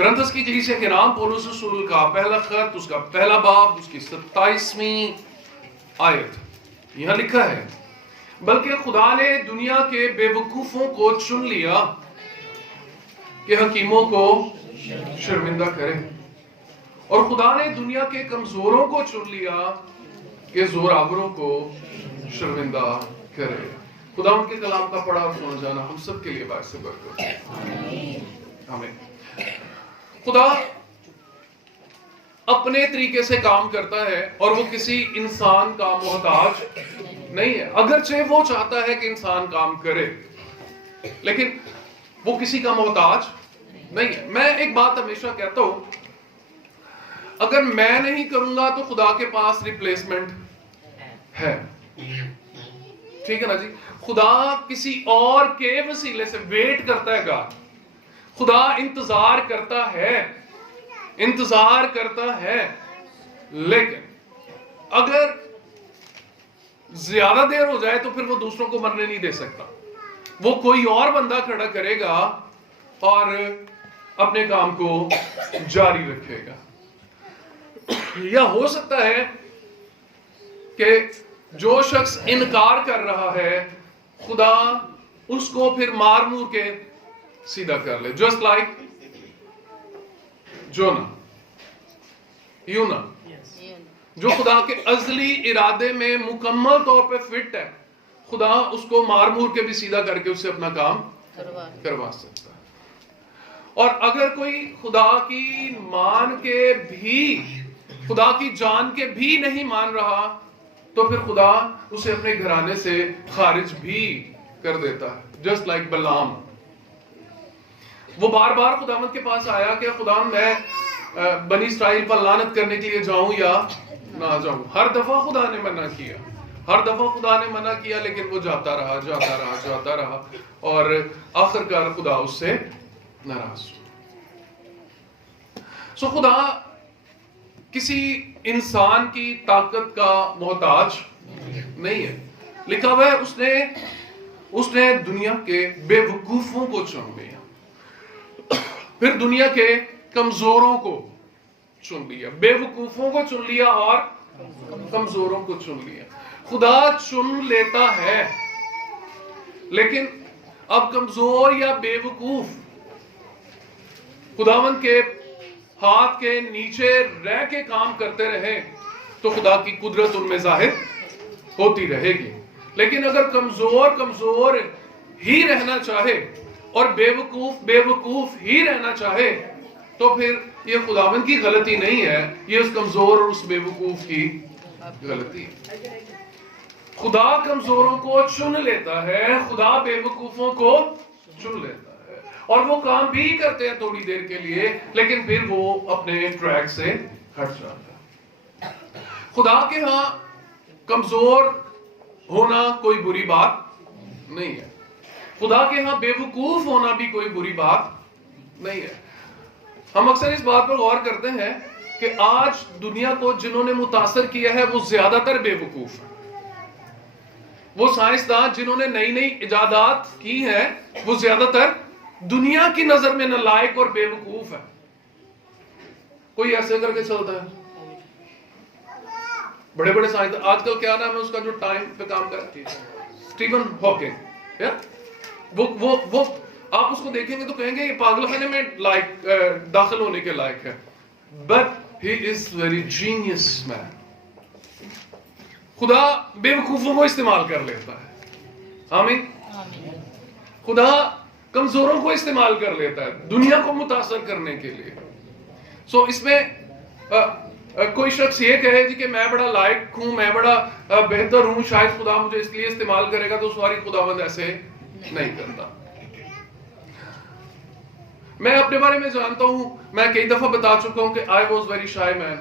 کرنتھس کی کلیسیا کے نام پولس رسول کا پہلا خط، اس کا پہلا باب، اس کی 27ویں آیت یہاں لکھا ہے، بلکہ خدا نے دنیا کے بے وقوفوں کو چن لیا کہ حکیموں کو شرمندہ کرے، اور خدا نے دنیا کے کمزوروں کو چن لیا کہ زورآوروں کو شرمندہ کرے۔ خدا ان کے کلام کا پڑھا اور سنا جانا ہم سب کے لیے باعث برکت ہے۔ آمین۔ خدا اپنے طریقے سے کام کرتا ہے اور وہ کسی انسان کا محتاج نہیں ہے، اگرچہ وہ چاہتا ہے کہ انسان کام کرے، لیکن وہ کسی کا محتاج نہیں ہے۔ میں ایک بات ہمیشہ کہتا ہوں، اگر میں نہیں کروں گا تو خدا کے پاس ریپلیسمنٹ ہے، ٹھیک ہے نا جی؟ خدا کسی اور کے وسیلے سے ویٹ کرتا ہے گا، خدا انتظار کرتا ہے، لیکن اگر زیادہ دیر ہو جائے تو پھر وہ دوسروں کو مرنے نہیں دے سکتا، وہ کوئی اور بندہ کھڑا کرے گا اور اپنے کام کو جاری رکھے گا۔ یا ہو سکتا ہے کہ جو شخص انکار کر رہا ہے خدا اس کو پھر مار مور کے سیدھا کر لے، جسٹ لائک یونا جو خدا کے ازلی ارادے میں مکمل طور پہ فٹ ہے، خدا اس کو مار مور کے بھی سیدھا کر کے اس سے اپنا کام کروا سکتا ہے۔ اور اگر کوئی خدا کی خدا کی جان کے بھی نہیں مان رہا تو پھر خدا اسے اپنے گھرانے سے خارج بھی کر دیتا ہے، جسٹ لائک بلعام۔ وہ بار بار خداوند کے پاس آیا کہ خدا میں بنی اسرائیل پر لعنت کرنے کے لیے جاؤں یا نہ جاؤں۔ ہر دفعہ خدا نے منع کیا، لیکن وہ جاتا رہا اور آخرکار خدا اس سے ناراض ہوا۔ خدا کسی انسان کی طاقت کا محتاج نہیں ہے۔ لکھا ہوا ہے اس نے دنیا کے بے وقوفوں کو چن لیا، پھر دنیا کے کمزوروں کو چن لیا، بے وقوفوں کو چن لیا اور کمزوروں کو چن لیا۔ خدا چن لیتا ہے، لیکن اب کمزور یا بے وقوف خداوند کے ہاتھ کے نیچے رہ کے کام کرتے رہے تو خدا کی قدرت ان میں ظاہر ہوتی رہے گی، لیکن اگر کمزور ہی رہنا چاہے اور بے وقوف ہی رہنا چاہے تو پھر یہ خداوند کی غلطی نہیں ہے، یہ اس کمزور اور اس بے وقوف کی غلطی ہے۔ خدا کمزوروں کو چن لیتا ہے، خدا بے وقوفوں کو چن لیتا ہے، اور وہ کام بھی کرتے ہیں تھوڑی دیر کے لیے، لیکن پھر وہ اپنے ٹریک سے ہٹ جاتا ہے۔ خدا کے ہاں کمزور ہونا کوئی بری بات نہیں ہے، خدا کے ہاں بے وقوف ہونا بھی کوئی بری بات نہیں ہے۔ ہم اکثر اس بات پر غور کرتے ہیں کہ آج دنیا کو جنہوں نے متاثر کیا ہے وہ زیادہ تر بے وقوف ہیں۔ وہ سائنسدان جنہوں نے نئی ایجادات کی ہیں وہ زیادہ تر دنیا کی نظر میں نالائق اور بے وقوف ہے۔ کوئی ایسے کر کے چلتا ہے، بڑے سائنسدان، آج کل کیا نام ہے اس کا جو ٹائم پہ کام کرتی ہے، اسٹیون ہاکنگ۔ وہ آپ اس کو دیکھیں گے تو کہیں گے یہ پاگل خانے میں داخل ہونے کے لائق ہے، but he is very genius man. خدا بے وقوفوں کو استعمال کر لیتا ہے، آمین۔ خدا کمزوروں کو استعمال کر لیتا ہے دنیا کو متاثر کرنے کے لیے۔ اس میں کوئی شخص یہ کہے جی کہ میں بڑا لائق ہوں، میں بڑا بہتر ہوں، شاید خدا مجھے اس لیے استعمال کرے گا، تو سواری خداوند ایسے نہیں کرتا۔ میں اپنے بارے میں جانتا ہوں، میں کئی دفعہ بتا چکا ہوں کہ I was very shy man۔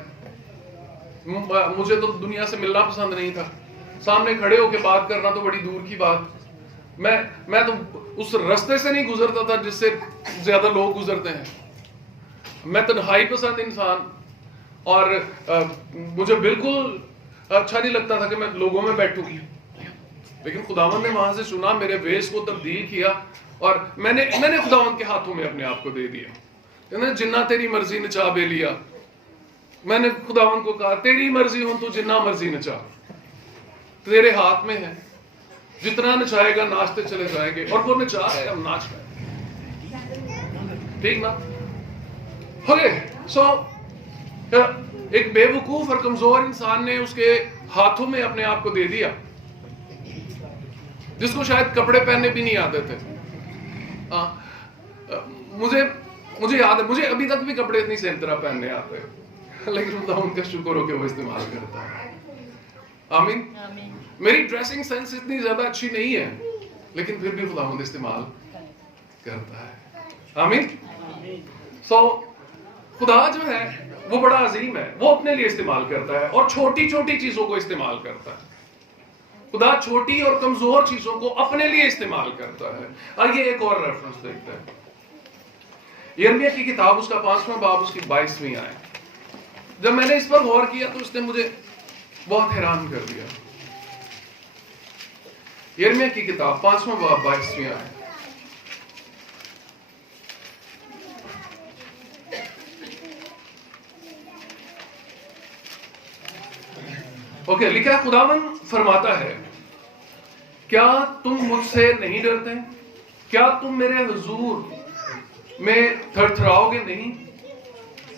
مجھے تو دنیا سے ملنا پسند نہیں تھا، سامنے کھڑے ہو کے بات کرنا تو بڑی دور کی بات۔ میں تو اس رستے سے نہیں گزرتا تھا جس سے زیادہ لوگ گزرتے ہیں۔ میں تنہائی پسند انسان، اور مجھے بالکل اچھا نہیں لگتا تھا کہ میں لوگوں میں بیٹھوں، لیکن خداوند نے وہاں سے چنا، میرے ویس کو تبدیل کیا، اور میں نے خداوند کے ہاتھوں میں اپنے آپ کو دے دیا۔ जिन्ना तेरी मर्जी नचा बेलिया, मैंने खुदावन को कहा तेरी मर्जी हो तो जिन्ना मर्जी नचा, तेरे हाथ में है, जितना नचाएगा नाचते चले जाएंगे। और वो नचा है, हम नाच रहे हैं, ठीक ना? ओके, सो एक बेवकूफ और कमजोर इंसान ने उसके हाथों में अपने आप को दे दिया, जिसको शायद कपड़े पहनने भी नहीं आते थे। मुझे याद है, मुझे अभी तक भी कपड़े नहीं सही तरह पहनने आते, लेकिन खुदा उनका शुक्र हो कि वो इस्तेमाल करता है। आमीन। मेरी ड्रेसिंग सेंस इतनी ज्यादा अच्छी नहीं है, लेकिन फिर भी खुदा उन्हें इस्तेमाल करता है। आमीन। सो खुदा जो है वो बड़ा अजीम है, वो अपने लिए इस्तेमाल करता है और छोटी छोटी चीजों को इस्तेमाल करता है। खुदा छोटी और कमजोर चीजों को अपने लिए इस्तेमाल करता है। आइए एक और रेफरेंस देखते हैं, यिर्मयाह की किताब, उसका 5वां बाब, उसकी 22वीं आयत। जब मैंने इस पर गौर किया तो उसने मुझे बहुत हैरान कर दिया। यिर्मयाह की किताब 5वां बाब 22वीं आयत। ओके, लिखा है, खुदावन फरमाता है, क्या तुम मुझसे नहीं डरते? क्या तुम मेरे हुजूर में थरथराओगे नहीं?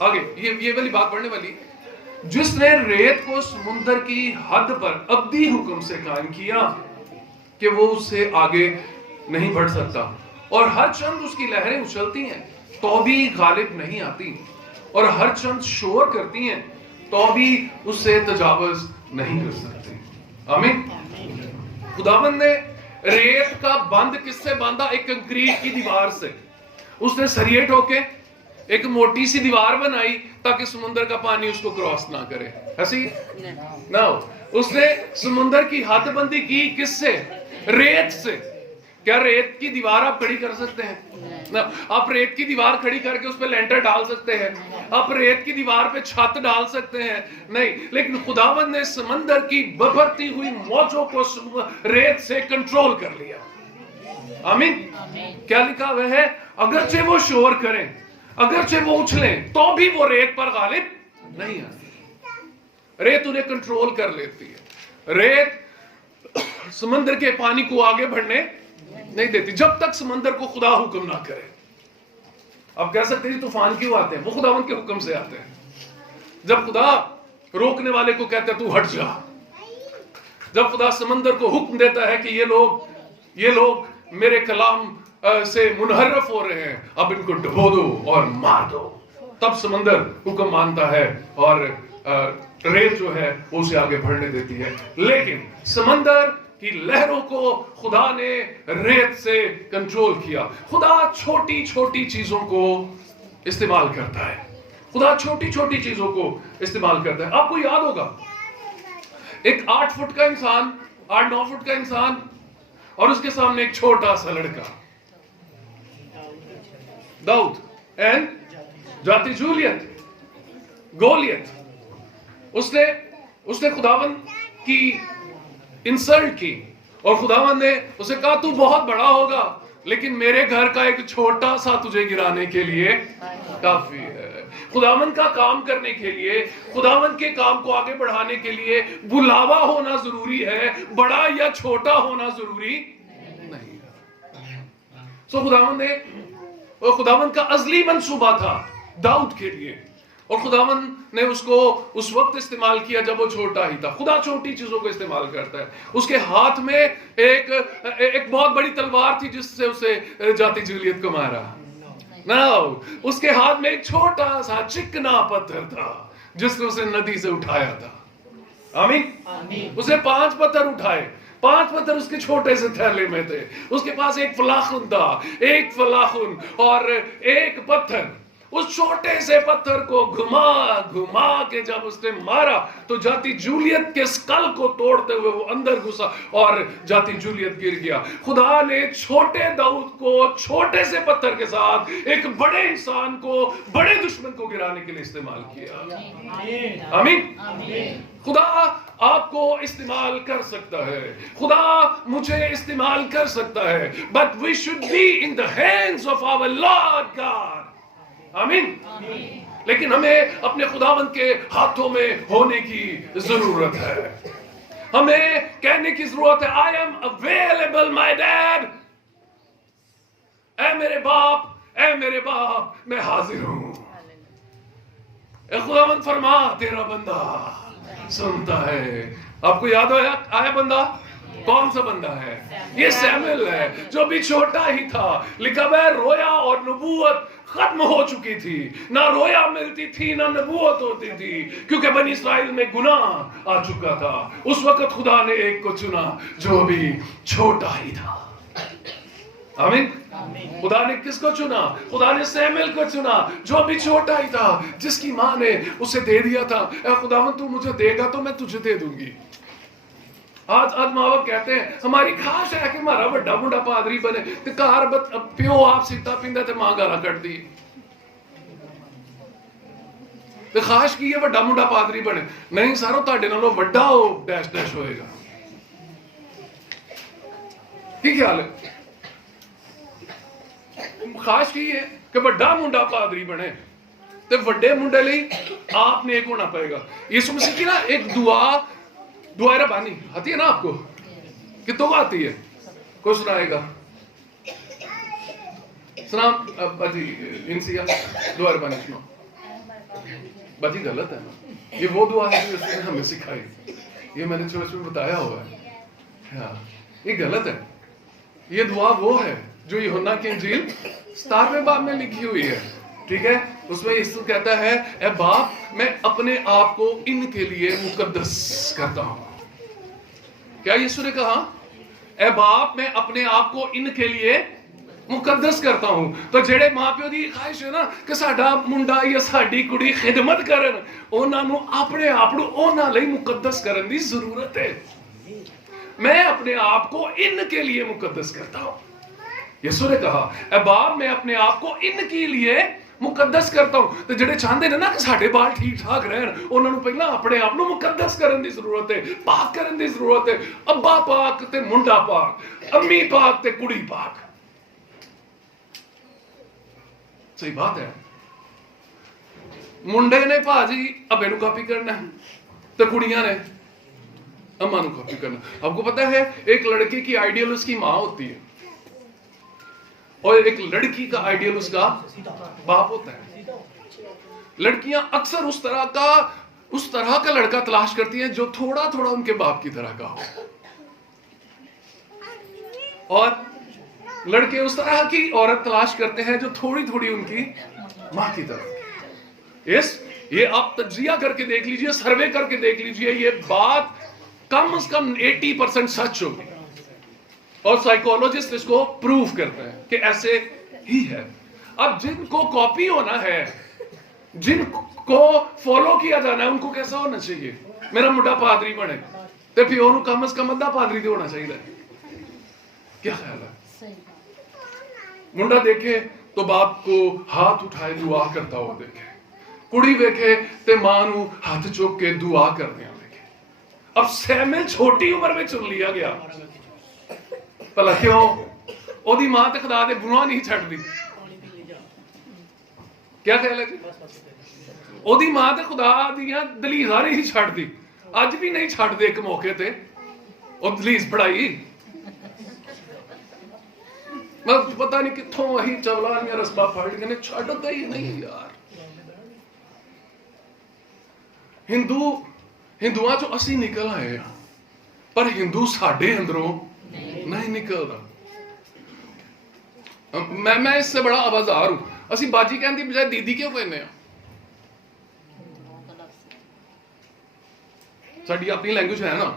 आगे ये वाली बात पढ़ने वाली, जिसने रेत को समुद्र की हद पर अब्दी हुक्म से कायम किया कि वो उससे आगे नहीं बढ़ सकता, और हर चंद उसकी लहरें उछलती हैं तो भी गालिब नहीं आती, और हर चंद शोर करती हैं तो भी उससे तजावुज नहीं कर सकती। आमीन। खुदावन ने रेत का बंद किससे बांधा? एक कंक्रीट की दीवार से। उसने सरिये ठोके, एक मोटी सी दीवार बनाई ताकि समुद्र का पानी उसको क्रॉस ना करे। ऐसी ना, उसने समुद्र की हदबंदी की किससे? रेत से। क्या रेत की दीवार आप खड़ी कर सकते हैं? ना, आप रेत की दीवार खड़ी करके उस पर लेंटर डाल सकते हैं, आप रेत की दीवार पे छत डाल सकते हैं? नहीं, लेकिन खुदावंद ने समंदर की बबरती हुई मौजों को रेत से कंट्रोल कर लिया। आमीन। क्या लिखा हुआ है? अगरचे वो शोर करें, अगरचे वो उछलें, तो भी वो रेत पर गालिब नहीं आती। रेत उन्हें कंट्रोल कर लेती है। रेत समंदर के पानी को आगे बढ़ने नहीं देती जब तक समंदर को खुदा हुक्म ना करे। अब कह सकते हैं तूफान क्यों आते हैं? वो खुदावंद के हुक्म से आते हैं। जब खुदा रोकने वाले को कहता है तू हट जा, जब खुदा समंदर को हुक्म देता है कि ये लोग मेरे कलाम से मुनहरफ हो रहे हैं, अब इनको डुबो दो और मार दो, तब समंदर हुक्म मानता है और रेत जो है उसे आगे बढ़ने देती है। लेकिन समंदर कि लहरों को खुदा ने रेत से कंट्रोल किया। खुदा छोटी छोटी चीजों को इस्तेमाल करता है, खुदा छोटी छोटी चीजों को इस्तेमाल करता है। आपको याद होगा, एक 8 फुट का इंसान, 8-9 फुट का इंसान, और उसके सामने एक छोटा सा लड़का, दाऊद एंड जाति जूलियत, गोलियत। उसने खुदावंद की इंसल्ट की और खुदावंद ने उसे कहा तू बहुत बड़ा होगा, लेकिन मेरे घर का एक छोटा सा तुझे गिराने के लिए काफी है। खुदावंद का काम करने के लिए, खुदावंद के काम को आगे बढ़ाने के लिए बुलावा होना जरूरी है, बड़ा या छोटा होना जरूरी नहीं है। सो खुदावंद का अज़ली मंसूबा था दाऊद के लिए, और खुदावंद ने उसको उस वक्त इस्तेमाल किया जब वो छोटा ही था। खुदा छोटी चीजों को इस्तेमाल करता है। उसके हाथ में एक बहुत बड़ी तलवार थी जिससे उसे जाति जूलियत को मारा। उसके हाथ में एक छोटा सा चिकना पत्थर था जिसने उसे नदी से उठाया था। आमीन। उसने 5 पत्थर उठाए, 5 पत्थर उसके छोटे से थैले में थे। उसके पास एक फलाखुन था, एक फलाखुन और एक पत्थर। उस छोटे से पत्थर को घुमा घुमा के जब उसने मारा तो जाति जूलियत के स्कल को तोड़ते हुए वो अंदर घुसा और जाति जूलियत गिर गया। खुदा ने छोटे दाऊद को छोटे से पत्थर के साथ एक बड़े इंसान को, बड़े दुश्मन को गिराने के लिए इस्तेमाल किया। आमीन। खुदा आपको इस्तेमाल कर सकता है, खुदा मुझे इस्तेमाल कर सकता है, but we should be in the hands of our lord god. आमीन। लेकिन हमें अपने खुदावंद के हाथों में होने की जरूरत है। हमें कहने की जरूरत है, I am available my dad. ऐ मेरे बाप, ऐ मेरे बाप, मैं हाजिर हूं। खुदावंद फरमा, तेरा बंदा सुनता है। आपको याद आया बंदा? कौन सा बंदा है? ये सैमुएल है, जो भी छोटा ही था। लिखा हुआ है, रोया और नबूवत खत्म हो चुकी थी। ना रोया मिलती थी, ना नबूवत होती थी, क्योंकि बनी इस्राइल में गुनाह आ चुका था। उस वक्त खुदा ने एक को चुना जो भी छोटा ही था। आमीन। खुदा ने किसको चुना? खुदा ने सैमुएल को चुना, जो भी छोटा ही था, जिसकी मां ने उसे दे दिया था। खुदावन तू मुझे देगा तो मैं तुझे दे दूंगी। आज माँ बाप कहते हैं, हमारी खाश है कि हमारा बड़ा मुंडा पादरी बने, ते घर प्यो आप सीता पींदा ते मां गाला कटदी। ते खाश की है बड़ा मुंडा पादरी बने? नहीं सारो, तुहाडे नालों वड्डा हो डैश डैश होएगा। की ख्याल है? खास की है कि बड़ा मुंडा पादरी बने, ते वड्डे मुंडे लई आप नेक होना पड़ेगा। यीशु मसीह की ना एक दुआ रबानी आती है ना आपको? कितों को आती है? कोई सुनाएगा? सुनाओ बाजी, इनसिया दुआ रबानी सुनाओ। बाजी गलत है ना, ये वो दुआ है जो उसने हमें सिखाई। ये मैंने चर्च में बताया हुआ है। हाँ, ये गलत है। ये दुआ वो है जो यूहन्ना की इंजील 17वें बाब में लिखी हुई है। ठीक है, उसमें यीशु कहता है, ए बाप, मैं अपने आप को इनके लिए मुकद्दस करता हूं। क्या यीशु ने कहा? ए बाप, मैं अपने आप को इनके लिए मुकद्दस करता हूं। तो जेड़े मां प्यो दी ख्वाहिश है ना कि साडा मुंडा या साडी कुड़ी खिदमत करन, ਉਹਨਾਂ ਨੂੰ ਆਪਣੇ ਆਪ ਨੂੰ ਉਹਨਾਂ ਲਈ मुकद्दस करन दी जरूरत है। मैं अपने आप को इनके लिए मुकद्दस करता हूं। यीशु ने कहा, ए बाप, मैं अपने आप को इनके लिए मुकद्दस करता हूं। ते जेड़े चाहते ने ना कि साडे बाल ठीक ठाक रहन, उन्हां नूं पहला अपने आप नूं मुकद्दस करन दी जरूरत है, पाक करन दी जरूरत है। अब्बा पाक ते मुंडा पाक, अम्मी पाक ते कुड़ी पाक। सही बात है। मुंडे ने भाजी अब्बे नूं कॉपी करना है, ते कुड़ियां ने अम्मा नूं कॉपी करना। आपको पता है, एक लड़के की आइडियल उसकी माँ होती है, और एक लड़की का आइडियल उसका बाप होता है। लड़कियां अक्सर उस तरह का लड़का तलाश करती हैं जो थोड़ा थोड़ा उनके बाप की तरह का हो, और लड़के उस तरह की औरत तलाश करते हैं जो थोड़ी थोड़ी उनकी मां की तरह। ये आप तज्जिया करके देख लीजिए, सर्वे करके देख लीजिए, ये बात कम से कम 80% सच होगी, और साइकोलॉजिस्ट इसको प्रूव करते हैं कि ऐसे ही है। अब जिनको कॉपी होना है, जिनको फॉलो किया जाना है, उनको कैसा होना चाहिए? मेरा मुंडा पादरी बने, तो प्यो नूं कम से कम अद्धा पादरी तो होना चाहिए। क्या ख्याल है? मुंडा देखे तो बाप को हाथ उठाए दुआ करता हुआ देखे, कुड़ी देखे ते मां नूं हाथ चुक के दुआ करते देखे। अब सैमुएल छोटी उम्र में चुन लिया गया, भला क्यों? ओदी मां ते खुदा दे गुनाह नहीं छड्डदी। क्या ख्याल है जी? ओदी मां ते खुदा दियां दलीलां नहीं छड्डदी, अज भी नहीं छड्डदे। एक मौके ते ओ दलील पढ़ाई, मैं पता नहीं कित्थों अही चवलानियां रस्बा फड़ के ने छड्डदा ही नहीं यार। हिंदुआं चों असीं निकल आए हां, पर हिंदू साडे अंदरों नहीं निकलदा। मैं इससे बड़ा आवाजार हूं। असी बाजी कहने की बजाय दीदी क्यों कहने हैं? साडी अपनी लैंग्वेज है ना,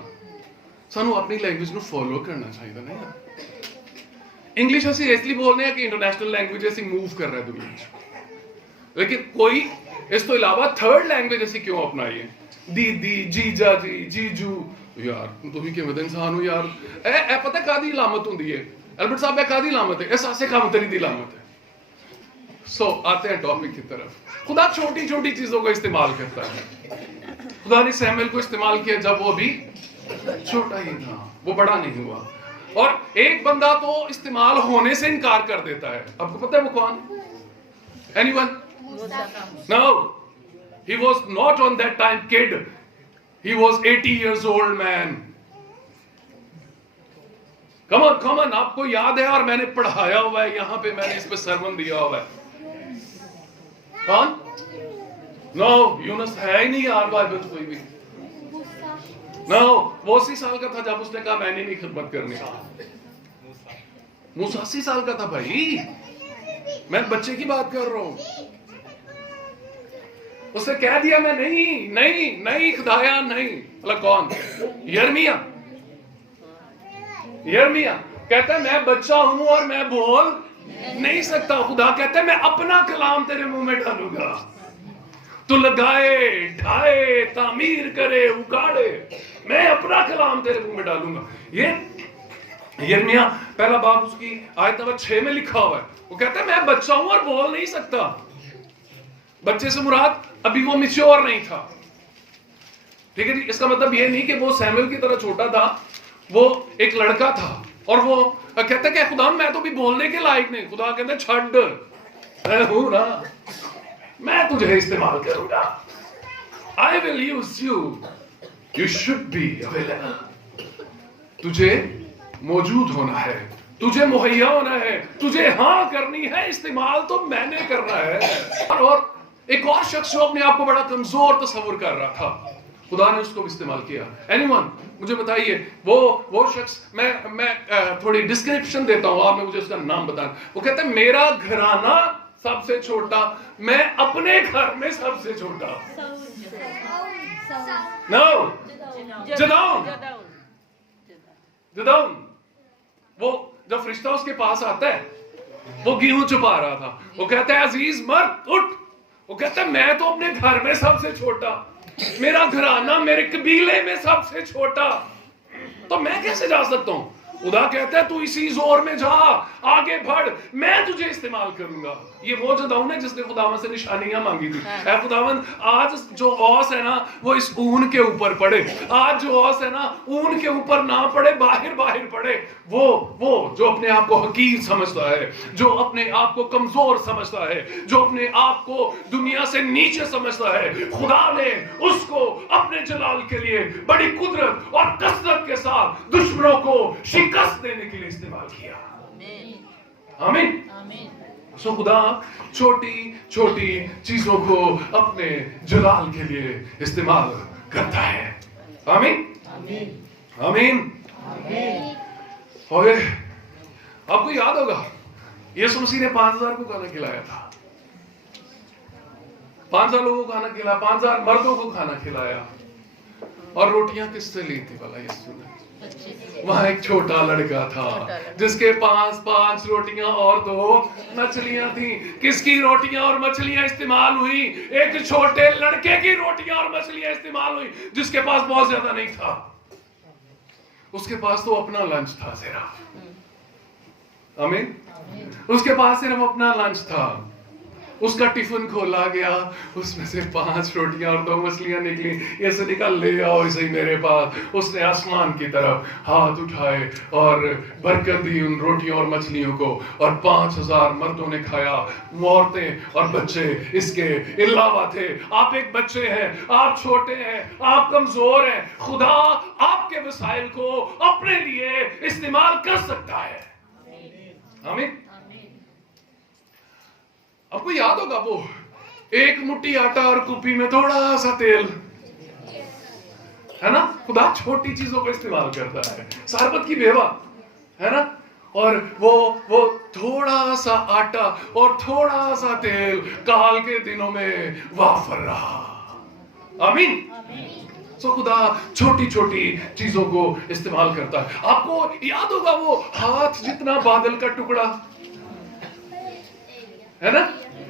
सानू अपनी लैंग्वेज नूं फॉलो करना चाहिए। नहीं, इंग्लिश असी इसलिए बोलने हैं कि इंटरनेशनल लैंग्वेज असी मूव कर रहे हैं दुनिया में, लेकिन कोई इस तो इलावा थर्ड लैंग्वेज असी क्यों अपनाइए? दीदी, जीजा जी, जीजू, यार तुम किवें दे इंसान हो यार। ए पता कादी इलामत होंदी है? अल्बर्ट साहब, ए कादी इलामत है? ए सासे कामतरी दी इलामत है। सो आते हैं टॉपिक की तरफ। खुदा छोटी छोटी चीजों को इस्तेमाल करता है। खुदा ने सैमुएल को इस्तेमाल किया जब वो भी छोटा ही था, वो बड़ा नहीं हुआ। और एक बंदा तो इस्तेमाल होने से इनकार कर देता है। आपको पता है वो कौन? Anyone? No, he was not on that time kid. He was 80 years old man. Come on, आपको याद है और मैंने पढ़ाया हुआ है यहाँ पे, मैंने इस पे सरमन दिया हुआ है. कौन? No, यूनुस है ही नहीं यार बाइबल कोई भी. No, वो 80 साल का था जब उसने कहा मैंने नहीं खिदमत करनी. मूसा 80 साल का था भाई, मैं बच्चे की बात कर रहा हूं. उसने कह दिया मैं नहीं खुदाया नहीं. मतलब कौन? यिर्मयाह कहता है मैं बच्चा हूं और मैं बोल नहीं सकता. खुदा कहता है मैं अपना कलाम तेरे मुंह में डालूंगा. तू लगाए, ढाए, तामीर करे, उगाड़े, मैं अपना कलाम तेरे मुंह में डालूंगा. ये यिर्मयाह पहला बाब उसकी आयत नंबर 6 में लिखा हुआ है. वो कहता है मैं बच्चा हूं और बोल नहीं सकता. बच्चे से मुराद अभी वो मैच्योर नहीं था. ठीक है जी. इसका मतलब ये नहीं कि वो सैमुएल की तरह छोटा था, वो एक लड़का था और वो कहता है कि खुदा मैं तो भी बोलने के लायक नहीं. खुदा कहता है छड़, मैं हूं ना, मैं तुझे इस्तेमाल करूंगा. I will use you. You should be available. तुझे मौजूद होना है, तुझे मुहैया होना है, तुझे हाँ करनी है, इस्तेमाल तो मैंने करना है. और एक और शख्स जो अपने आप को बड़ा कमजोर तस्वुर कर रहा था, खुदा ने उसको इस्तेमाल किया. एनीवन मुझे बताइए वो शख्स. मैं थोड़ी डिस्क्रिप्शन देता हूं, आपने मुझे उसका नाम बताना. वो कहता है मेरा घराना सबसे छोटा, मैं अपने घर में सबसे छोटा. नो, जदाउन. वो जब फरिश्ता उसके पास आता है, वो गेहूं छुपा रहा था. वो कहता है अजीज मर्द उठ. वो कहता है मैं तो अपने घर में सबसे छोटा, मेरा घराना मेरे कबीले में सबसे छोटा, तो मैं कैसे जा सकता हूं. खुदा कहता है तू इसी जोर में जा, आगे बढ़, मैं तुझे इस्तेमाल करूंगा. ये वो जदाउन है जिसने खुदावन से निशानियां मांगी थी. ऐ खुदावन आज जो औस है ना वो इस ऊन के ऊपर पड़े. आज जो औस है ना ऊन के ऊपर ना पड़े, बाहर पड़े. वो जो अपने आप को हकीर समझता है, जो अपने आप को कमजोर समझता है, जो अपने आप को दुनिया से नीचे समझता है, खुदा ने उसको अपने जलाल के लिए बड़ी कुदरत और कसरत के साथ दुश्मनों को शिकस्त देने के लिए इस्तेमाल किया. आमीन. सो खुदा छोटी छोटी चीजों को अपने जलाल के लिए इस्तेमाल करता है. आमीन आमीन. और आपको याद होगा यीशु मसीह ने 5000 को खाना खिलाया था. 5000 लोगों को खाना खिलाया, 5000 मर्दों को खाना खिलाया. और रोटियां किससे ली थी भला यीशु ने? वहां एक छोटा लड़का था जिसके पास 5 रोटियां और 2 मछलियां थी. किसकी रोटियां और मछलियां इस्तेमाल हुई? एक छोटे लड़के की रोटियां और मछलियां इस्तेमाल हुई जिसके पास बहुत ज्यादा नहीं था. उसके पास तो अपना लंच था सिर्फ. आमीन. उसके पास सिर्फ अपना लंच था. उसका टिफिन खोला गया, उसमें से 5 रोटियां और 2 मछलियां निकली. ये से निकल ले आओ इसे मेरे पास. उसने आसमान की तरफ हाथ उठाए और बरकत दी उन रोटियों और मछलियों को, और 5000 मर्दों ने खाया. औरतें और बच्चे इसके अलावा थे. आप एक बच्चे हैं, आप छोटे हैं, आप कमजोर हैं. खुदा आपके वसाइल को अपने लिए इस्तेमाल कर सकता है. आमीन. आपको याद होगा वो एक मुट्ठी आटा और कुप्पी में थोड़ा सा तेल, है ना? खुदा छोटी चीजों को इस्तेमाल करता है. सारबत की बेवा, है ना? और वो थोड़ा सा आटा और थोड़ा सा तेल काल के दिनों में वाफर रहा. आमीन. सो खुदा छोटी छोटी चीजों को इस्तेमाल करता है. आपको याद होगा वो हाथ जितना बादल का टुकड़ा, है ना?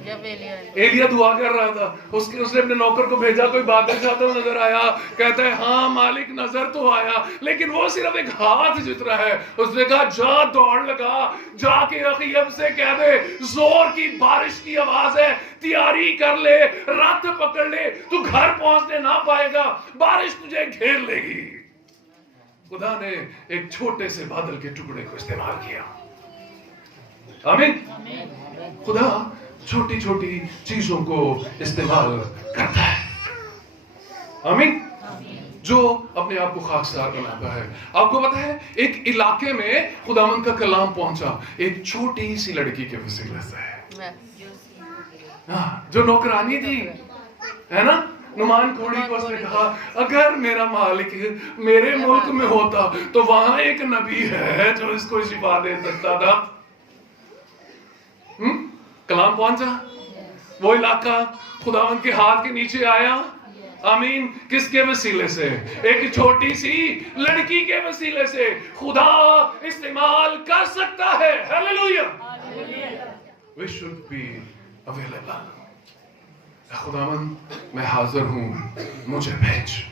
एलिया दुआ कर रहा था, उसने अपने नौकर को भेजा, कोई बादल जाता हुआ नजर आया. कहता है हाँ मालिक नजर तो आया, लेकिन वो सिर्फ एक हाथ जितना है. उसने कहा जा दौड़ लगा, जाके अखीयब से कह दे जोर की बारिश की आवाज है, तैयारी कर ले, रथ पकड़ ले, तू घर पहुंचने ना पाएगा, बारिश तुझे घेर लेगी. खुदा ने एक छोटे से बादल के टुकड़े को इस्तेमाल किया. आमीन. खुदा छोटी छोटी चीजों को इस्तेमाल करता है। आमीन। जो अपने आप को खाकसार बनाता है। आपको पता है एक इलाके में खुदावंद का कलाम पहुंचा एक छोटी सी लड़की के वसीले से, जो नौकरानी थी, है ना, नुमान खोड़ी को उसने कहा अगर मेरा मालिक मेरे मुल्क में होता तो वहां एक नबी है जो इसको शिफा दे सकता था। कलाम पहुंचा, वो इलाका खुदावंद के हाथ के नीचे आया। आमीन। किसके वसीले से? एक छोटी सी लड़की के वसीले से खुदा इस्तेमाल कर सकता है। Hallelujah. We should be available। खुदावंद मैं हाजिर हूं, मुझे भेज,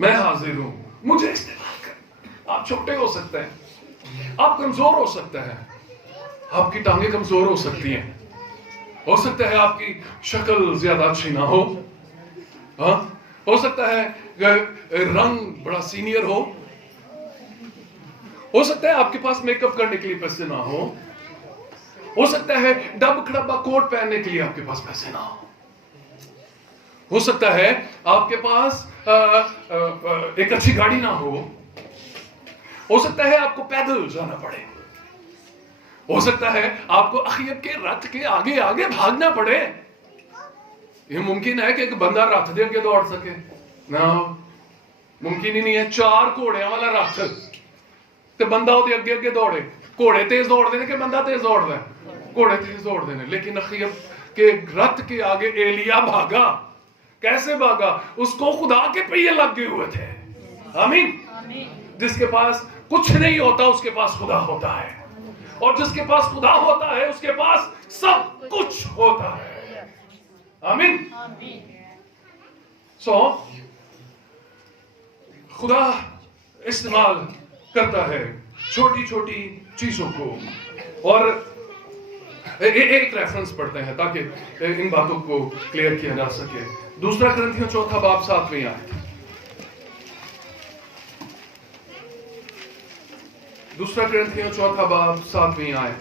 मैं हाजिर हूं, मुझे इस्तेमाल कर। आप छोटे हो सकते हैं, आप कमजोर हो सकते हैं, आपकी टांगे कमजोर हो सकती हैं, हो सकता है आपकी शक्ल ज्यादा अच्छी ना हो, हाँ, हो सकता है रंग बड़ा सीनियर हो सकता है आपके पास मेकअप करने के लिए पैसे ना हो सकता है डब खड़ब्बा कोट पहनने के लिए आपके पास पैसे ना हो सकता है आपके पास एक अच्छी गाड़ी ना हो सकता है आपको पैदल जाना पड़े, हो सकता है आपको अखियत के रथ के आगे आगे भागना पड़े। ये मुमकिन है कि एक बंदा रथ दे आगे दौड़ सके ना? मुमकिन ही नहीं है। 4 घोड़े वाला रथ ते बंदा ਉਹਦੇ ਅੱਗੇ ਅੱਗੇ दौड़े। घोड़े तेज दौड़ते हैं कि बंदा तेज दौड़ता है? घोड़े तेज दौड़ते हैं। लेकिन अखियत के रथ के आगे एलिया भागा। कैसे भागा? उसको खुदा के पहिए लगे हुए थे। आमीन। जिसके पास कुछ नहीं होता उसके पास खुदा होता है, और जिसके पास खुदा होता है उसके पास सब कुछ होता है। आमीन। खुदा इस्तेमाल करता है छोटी छोटी चीजों को। और एक रेफरेंस पढ़ते हैं ताकि इन बातों को क्लियर किया जा सके। 2 कुरिन्थियों 4 बाब 7वीं आयत। 2 कुरिन्थियों 4 बाब 7वीं आयत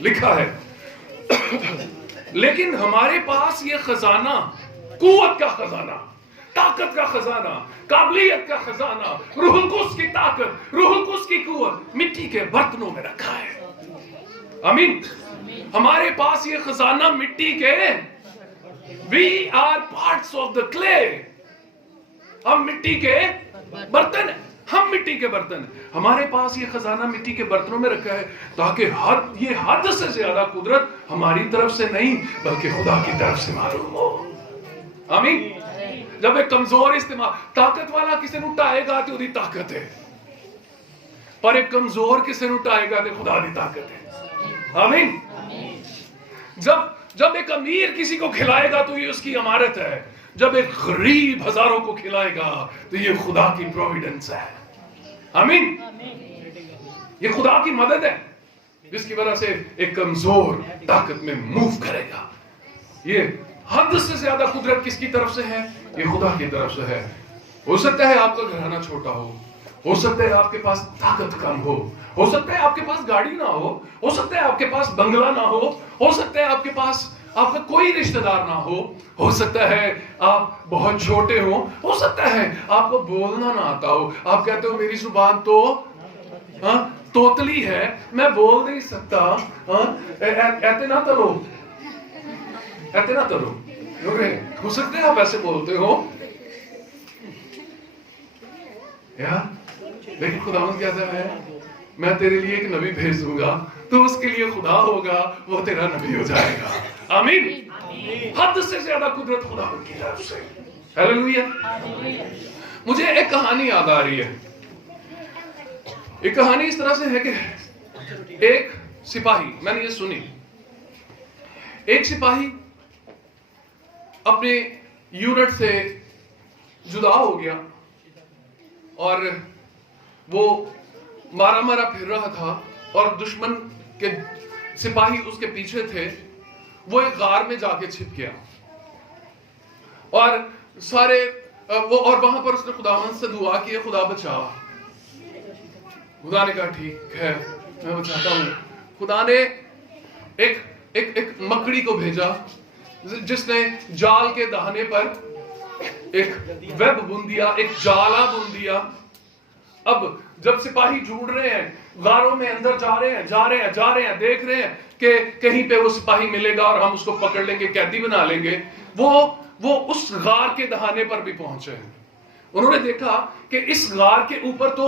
लिखा है लेकिन हमारे पास ये खजाना, कुव्वत का खजाना, ताकत का खजाना, काबिलियत का खजाना, रूहुल कुद्स की ताकत, रूहुल कुद्स की कुव्वत मिट्टी के बर्तनों में रखा है। आमीन। हमारे पास ये खजाना मिट्टी के, we are parts of the clay। हम मिट्टी के बर्तन हैं, हम मिट्टी के बर्तन हैं। हमारे पास ये खजाना मिट्टी के बर्तनों में रखा है ताकि ये हद से ज्यादा कुदरत हमारी तरफ से नहीं बल्कि खुदा की तरफ से मालूम हो। आमीन। जब एक कमजोर इस्तेमाल, ताकत वाला किसी ने उठाएगा तो उसकी ताकत है, पर एक कमजोर किसी ने उठाएगा तो खुदा की ताकत है। आमीन। जब एक अमीर किसी को खिलाएगा तो ये उसकी अमारत है, जब एक गरीब हजारों को खिलाएगा तो ये खुदा की प्रोविडेंस है। आमीन। ये खुदा की मदद है जिसकी वजह से एक कमजोर ताकत में मूव करेगा। ये हद से ज्यादा कुदरत किसकी तरफ से है? ये खुदा की तरफ से है। हो सकता है आपका घराना छोटा हो सकता है आपके पास ताकत कम हो सकता है आपके पास गाड़ी ना हो सकता है आपके पास बंगला ना हो सकता है आपके पास आपका कोई रिश्तेदार ना हो सकता है आप बहुत छोटे हो सकता है आपको बोलना ना आता हो। आप कहते हो मेरी जुबान तो तोतली है, मैं बोल नहीं सकता। ऐसे ना तरो। हो सकता है आप ऐसे बोलते हो यार, लेकिन खुदावंद कहता है मैं तेरे लिए एक नबी भेज दूंगा, तो उसके लिए खुदा होगा, वो तेरा नबी हो जाएगा। आमीन। हद से ज्यादा कुदरत खुदावंद की तरफ से। हालेलुया। मुझे एक कहानी याद आ रही है। एक कहानी इस तरह से है कि एक सिपाही, मैंने ये सुनी, एक सिपाही अपने यूनिट से जुदा हो गया और वो मारा फिर रहा था और दुश्मन के सिपाही उसके पीछे थे। वो एक गार में जाके छिप गया और और वहां पर उसने खुदावंद से दुआ की, खुदा बचा। खुदा ने कहा ठीक है मैं बचाता हूं। खुदा ने एक एक मकड़ी को भेजा जिसने जाल के दहाने पर एक वेब बुन दिया, एक जाला बुन दिया। अब जब सिपाही ढूंढ रहे हैं, गारों में अंदर जा रहे हैं, देख रहे हैं कि कहीं पे वो सिपाही मिलेगा और हम उसको पकड़ लेंगे, कैदी बना लेंगे, वो उस गार के दहाने पर भी पहुंचे हैं। उन्होंने देखा कि इस गार के ऊपर तो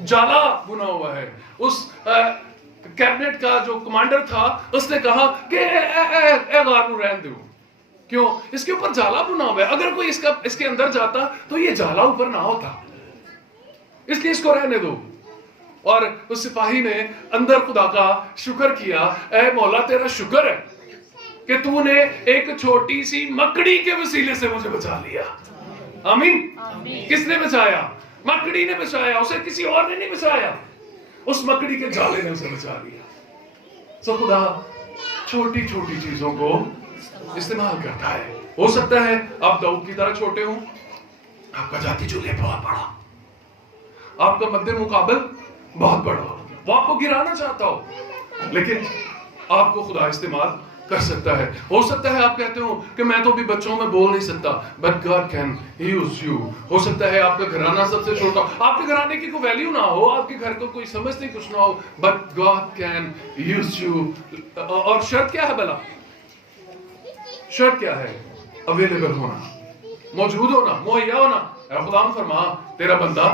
जाला बुना हुआ है। उस कैबिनेट का जो कमांडर था उसने कहा कि गार को रहने दो, क्यों? इसके ऊपर जाला बुना हुआ है, अगर कोई इसके अंदर जाता तो ये जाला ऊपर ना होता, इसलिए इसको रहने दो। और उस सिपाही ने अंदर खुदा का शुक्र किया, ऐ मौला तेरा शुक्र है कि तूने एक छोटी सी मकड़ी के वसीले से मुझे बचा लिया। आमीन। किसने बचाया? मकड़ी ने बचाया, उसे किसी और ने नहीं बचाया, उस मकड़ी के जाले ने उसे बचा लिया। सो खुदा छोटी छोटी चीजों को इस्तेमाल करता है। हो सकता है आप दाऊद की तरह छोटे हो, आपका जाति चूल्हे बहुत बड़ा, आपका मध्य मुकाबल बहुत बड़ा हो, वो आपको गिराना चाहता हो, लेकिन आपको खुदा इस्तेमाल कर सकता है। हो सकता है आप कहते हो कि मैं तो भी बच्चों में बोल नहीं सकता, but God can use you. हो सकता है आपका घराना सबसे छोटा, आपके घराने की कोई वैल्यू ना हो, आपके घर को कोई समझ नहीं कुछ ना हो, but God can use you. और शर्त क्या है भला? शर्त क्या है? अवेलेबल होना, मौजूद होना, मुहैया होना। खुदाम फरमा तेरा बंदा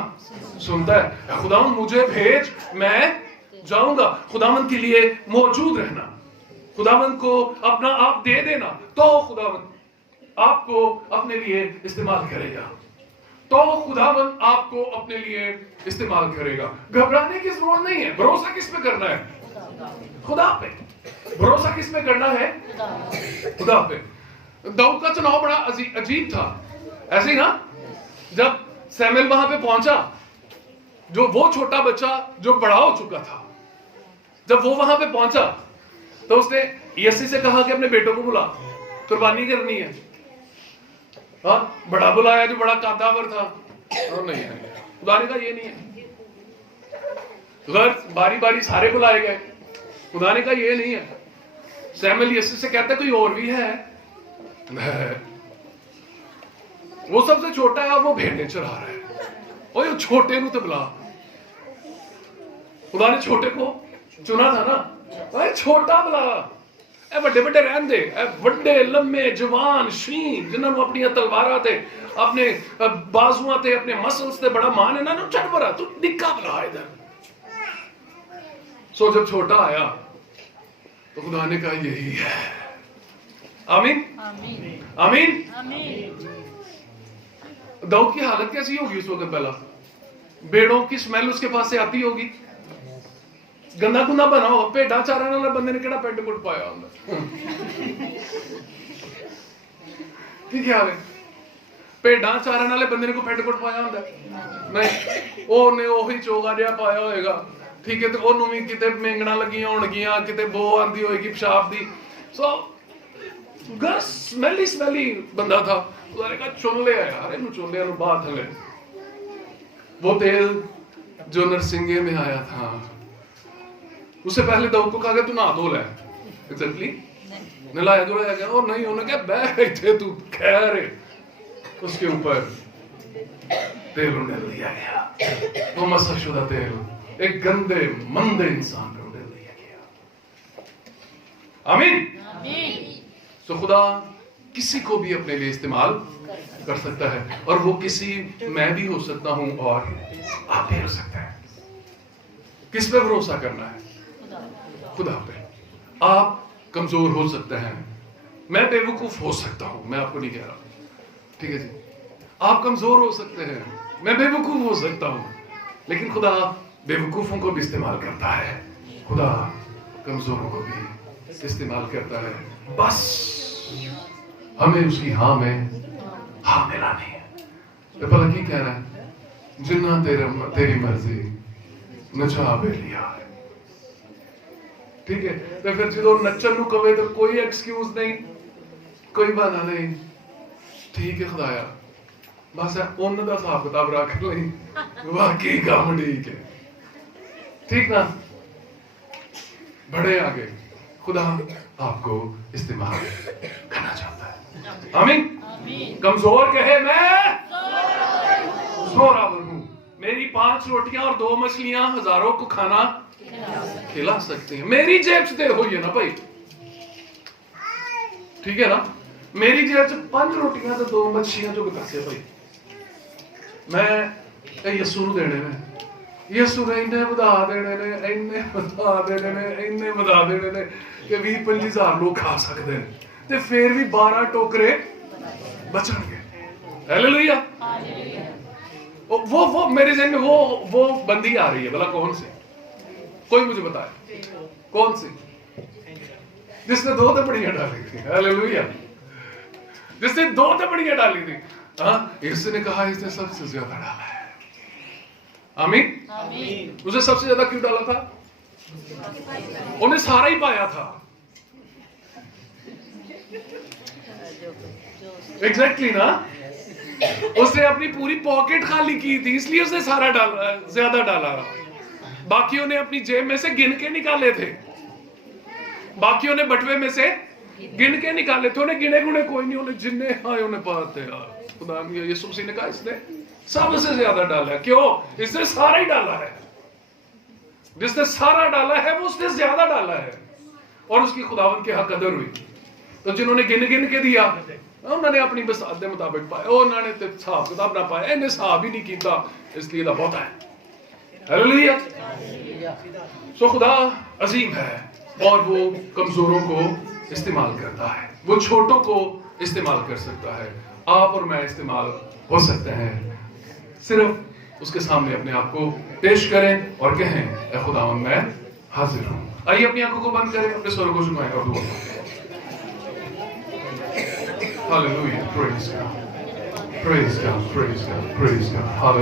सुनता है, खुदाम मुझे भेज, मैं जाऊंगा। खुदावन के लिए मौजूद रहना, खुदावन को अपना आप दे देना, तो खुदावन आपको अपने लिए इस्तेमाल करेगा, तो खुदावन आपको अपने लिए इस्तेमाल करेगा। घबराने की जरूरत नहीं है। भरोसा किस पे करना है? खुदा पे। भरोसा किस पे करना है? खुदा पे। दाऊद का चुनाव बड़ा अजीब था, ऐसे ही ना। जब सैमुएल वहां पे पहुंचा, जो वो छोटा बच्चा जो बड़ा हो चुका था, जब वो वहां पे पहुंचा तो उसने यसी से कहा कि अपने बेटों को बुला, कुर्बानी करनी है। हाँ, बड़ा बुलाया जो बड़ा कादावर था, और नहीं है। खुदा ने कहा ये नहीं है। घर बारी बारी सारे बुलाए गए, खुदा ने कहा ये नहीं है। सैमुएल यसी से कहता कोई और भी है, वो सबसे छोटा है और वो भेड़ें चरा रहा है, और छोटे को तो बुला। खुदा ने छोटे को चुना था ना, अरे छोटा बुला, बड़े बड़े रहन दे, बड़े लम्बे जवान शीन जिन्होंने अपनी तलवारा थे, अपने बाजुआ थे, अपने मसल्स थे, बड़ा मान है ना, चढ़ पड़ा, तू निक्का बुला इधर। सो जब छोटा आया तो खुदा ने कहा यही है। आमीन आमीन आमीन। दाऊद की हालत कैसी होगी उस वक्त? पहला बेड़ों की स्मेल उसके पास से आती होगी, गंदा गुंदा बना हो, भेड़ा चारण वाले बंदे ने केड़ा पेंट कोट पाया होंदा? की ख्याल है? भेड़ा चारण वाले बंदे ने को पेंट कोट पाया होंदा? नहीं, ओने ओही चोगा जिहा पाया होएगा, ठीक है, ते ओनू भी किते मेंगना लगियां होणगियां, किते बो आंदी होएगी पेशाब दी। सो घर स्मेली स्मेली बंदा था। उसने कहा चुन ले यार, इन्हू चुन ले, बात हले। वो तेल जो नरसिंगे में आया था, उससे पहले दाऊद को कहा तू नहा धो ले। एग्जैक्टली नलाया धोलाया गया, और नहीं, उन्होंने कहा बैठे तू खैर, उसके ऊपर तेल उंडेल दिया गया, वो मसकशुदा तेल एक गंदे मंदे इंसान पे उंडेल दिया गया। आमीन। तो खुदा किसी को भी अपने लिए इस्तेमाल कर सकता है, और वो किसी मैं भी हो सकता हूं और आप भी हो सकता है। किस पे भरोसा करना है? खुदा पे। आप कमजोर हो सकते हैं, मैं बेवकूफ हो सकता हूं, मैं आपको नहीं कह रहा, ठीक है जी। आप कमजोर हो सकते हैं, मैं बेवकूफ हो सकता हूं, लेकिन खुदा बेवकूफों को भी इस्तेमाल करता है, खुदा कमजोरों को भी इस्तेमाल करता है। बस हमें उसकी हाँ में हाँ मिलानी है। तो भला की कह रहा है, जिन्ना तेरी मर्जी नचा बेलिया है, ठीक है। तो फिर जो नचन नू कवे तो कोई एक्सक्यूज नहीं, कोई बहाना नहीं, ठीक है खुदाया, बस उन दा हिसाब किताब रख ली, वाकई काम ठीक है, ठीक ना। बड़े आगे खुदा آپ کو استعمال کرنا چاہتا ہے. آمین. کمزور کہے میں زوراور ہوں. میری 5 روٹیاں اور 2 مچھلیاں ہزاروں کو کھانا کھلا سکتی ہیں. میری جیب سے دے ہوئی ہے نا بھائی, ٹھیک ہے نا, میری جیب سے 5 روٹیاں تو 2 مچھلیاں جو بکاسے بھائی. میں یسو نو دینے میں, یسو نے انہیں بدا دینے نے, انہیں بدا دینے نے, انہیں بدا دینے نے کہ 20-25 ہزار لوگ کھا سکتے ہیں, تے پھر بھی 12 ٹوکرے بچن گے. ہیلیلویا. وہ میرے ذہن میں وہ بندی آ رہی ہے, بھلا کون سی, کوئی مجھے بتائے کون سی, جس نے 2 تپڑیاں ڈالی تھی. ہیلیلویا. جس نے 2 تپڑیاں ڈالی تھی. ہاں, اس نے کہا اس نے سب سے زیادہ ڈالا ہے. آمین. اسے سب سے زیادہ کیوں ڈالا تھا؟ انہیں سارا ہی پایا تھا. ایگزیکٹلی نا, اس نے اپنی پوری پاکٹ خالی کی تھی, اس لیے اس نے سارا زیادہ ڈالا. باقیوں نے اپنی جیب میں سے گن کے نکالے تھے, باقیوں نے بٹوے میں سے گن کے نکالے تھے. انہیں گنے گنے کوئی نہیں, انہیں جننے آئے انہیں پاتے. خدا نے یسوع مسیح نے کہا اس نے سب سے زیادہ ڈالا ہے. کیوں؟ اس نے سارا ہی ڈالا ہے. جس نے سارا ڈالا ہے وہ اس نے زیادہ ڈالا ہے, اور اس کی خداوند کے حق قدر ہوئی. تو جنہوں نے گن گن کے دیا انہوں نے اپنی بساط کے مطابق پایا, انہوں نے حساب کتاب نہ پایا, انہیں حساب ہی نہیں کیتا, اس لیے بہت ہے. ہیلیلویا. سو خدا عظیم ہے, اور وہ کمزوروں کو استعمال کرتا ہے, وہ چھوٹوں کو استعمال کر سکتا ہے. آپ اور میں استعمال ہو سکتے ہیں. صرف اس کے سامنے اپنے آپ کو پیش کریں اور کہیں اے خداوند میں حاضر ہوں. آئیے اپنی آنکھوں کو بند کریں, اپنے سروں کو جھکائیں اور دعا کریں. Hallelujah. Praise God. Praise God. Praise God. Praise God. Hallelujah.